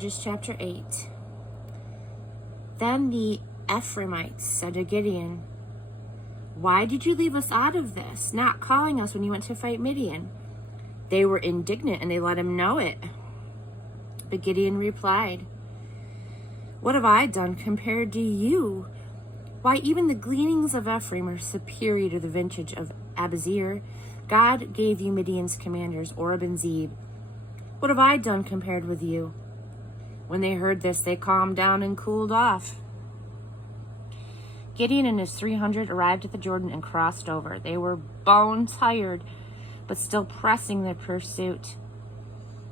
Judges chapter 8. Then the Ephraimites said to Gideon, "Why did you leave us out of this, not calling us when you went to fight Midian?" They were indignant and they let him know it. But Gideon replied, "What have I done compared to you? Why, even the gleanings of Ephraim are superior to the vintage of Abiezer. God gave you Midian's commanders, Oreb and Zeb. What have I done compared with you?" When they heard this, they calmed down and cooled off. Gideon and his 300 arrived at the Jordan and crossed over. They were bone tired, but still pressing their pursuit.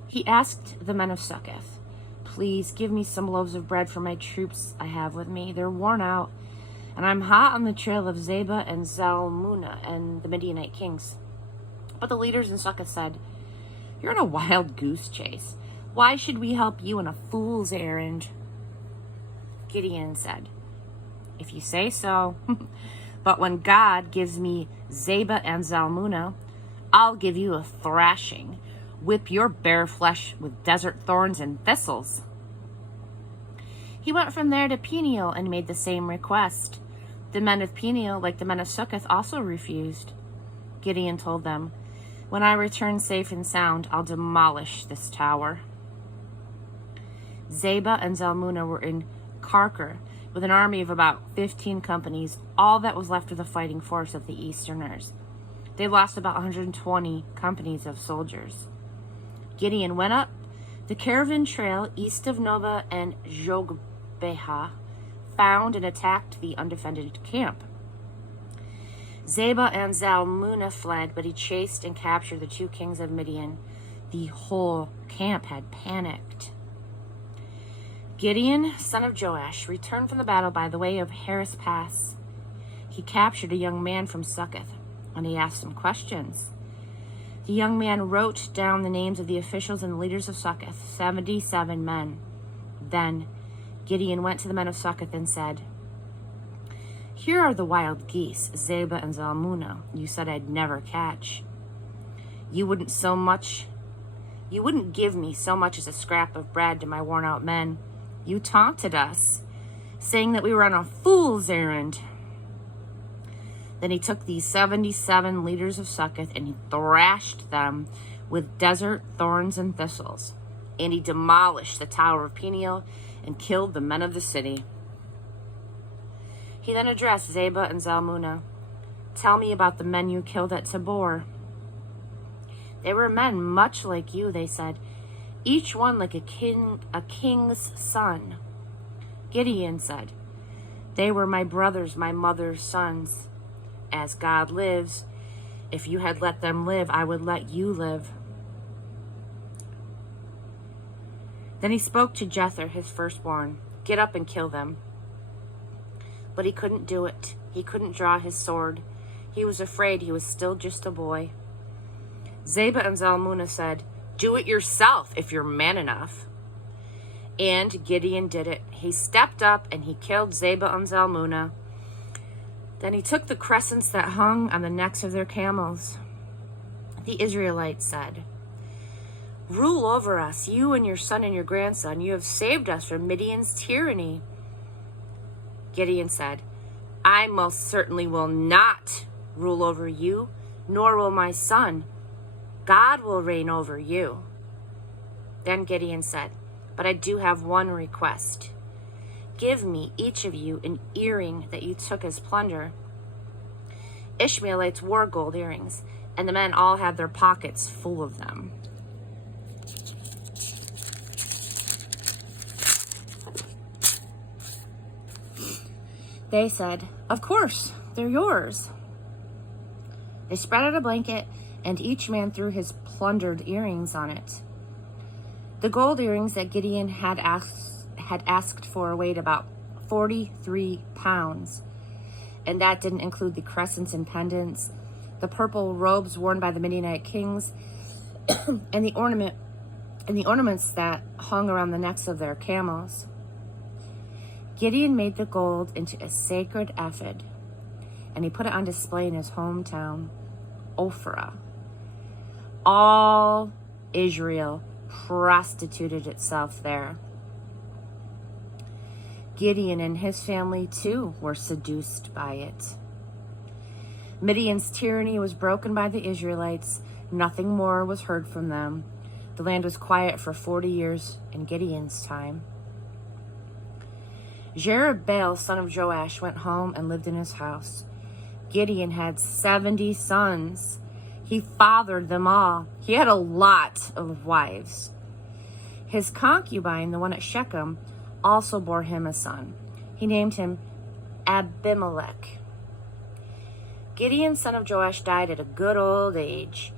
He asked the men of Succoth, "Please give me some loaves of bread for my troops I have with me. They're worn out, and I'm hot on the trail of Zebah and Zalmunna and the Midianite kings." But the leaders in Succoth said, "You're on a wild goose chase. Why should we help you on a fool's errand?" Gideon said, "If you say so, but when God gives me Zebah and Zalmunna, I'll give you a thrashing. Whip your bare flesh with desert thorns and thistles." He went from there to Peniel and made the same request. The men of Peniel, like the men of Succoth, also refused. Gideon told them, "When I return safe and sound, I'll demolish this tower." Zebah and Zalmunna were in Karkor with an army of about 15 companies, all that was left of the fighting force of the Easterners. They lost about 120 companies of soldiers. Gideon went up the caravan trail east of Nobah and Jogbeha, found and attacked the undefended camp. Zebah and Zalmunna fled, but he chased and captured the 2 kings of Midian. The whole camp had panicked. Gideon, son of Joash, returned from the battle by the way of Heres Pass. He captured a young man from Succoth, and he asked him questions. The young man wrote down the names of the officials and the leaders of Succoth, 77 men. Then Gideon went to the men of Succoth and said, "Here are the wild geese, Zebah and Zalmunna, you said I'd never catch. You wouldn't give me so much as a scrap of bread to my worn-out men. You taunted us, saying that we were on a fool's errand." Then he took these 77 leaders of Succoth and he thrashed them with desert thorns and thistles. And he demolished the tower of Peniel and killed the men of the city. He then addressed Zebah and Zalmunna. "Tell me about the men you killed at Tabor." "They were men much like you," they said, "each one like a king's son." Gideon said, "They were my brothers, my mother's sons. As God lives, if you had let them live, I would let you live." Then he spoke to Jether, his firstborn, "Get up and kill them." But he couldn't do it. He couldn't draw his sword. He was afraid he was still just a boy. Zebah and Zalmunna said, "Do it yourself if you're man enough." And Gideon did it. He stepped up and he killed Zebah and Zalmunna. Then he took the crescents that hung on the necks of their camels. The Israelites said, "Rule over us, you and your son and your grandson. You have saved us from Midian's tyranny." Gideon said, "I most certainly will not rule over you, nor will my son. God will reign over you." Then Gideon said, "But I do have one request. Give me, each of you, an earring that you took as plunder." Ishmaelites wore gold earrings, and the men all had their pockets full of them. They said, "Of course, they're yours." They spread out a blanket, and each man threw his plundered earrings on it. The gold earrings that Gideon had asked for weighed about 43 pounds, and that didn't include the crescents and pendants, the purple robes worn by the Midianite kings, and the ornaments that hung around the necks of their camels. Gideon made the gold into a sacred ephod, and he put it on display in his hometown, Ophrah. All Israel prostituted itself there. Gideon and his family too were seduced by it. Midian's tyranny was broken by the Israelites. Nothing more was heard from them. The land was quiet for 40 years in Gideon's time. Jerubbaal, son of Joash, went home and lived in his house. Gideon had 70 sons. He fathered them all. He had a lot of wives. His concubine, the one at Shechem, also bore him a son. He named him Abimelech. Gideon, son of Joash, died at a good old age.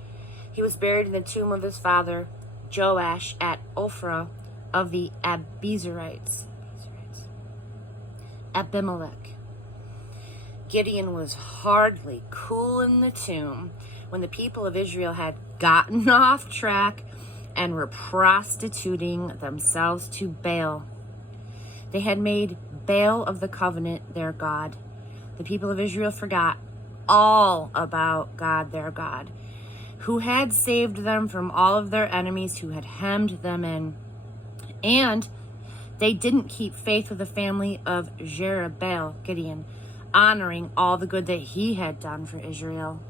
He was buried in the tomb of his father, Joash, at Ophrah of the Abiezrites. Abimelech. Gideon was hardly cool in the tomb when the people of Israel had gotten off track and were prostituting themselves to Baal. They had made Baal of the covenant their god. The people of Israel forgot all about God, their God, who had saved them from all of their enemies who had hemmed them in. And they didn't keep faith with the family of Jerubbaal, Gideon, honoring all the good that he had done for Israel.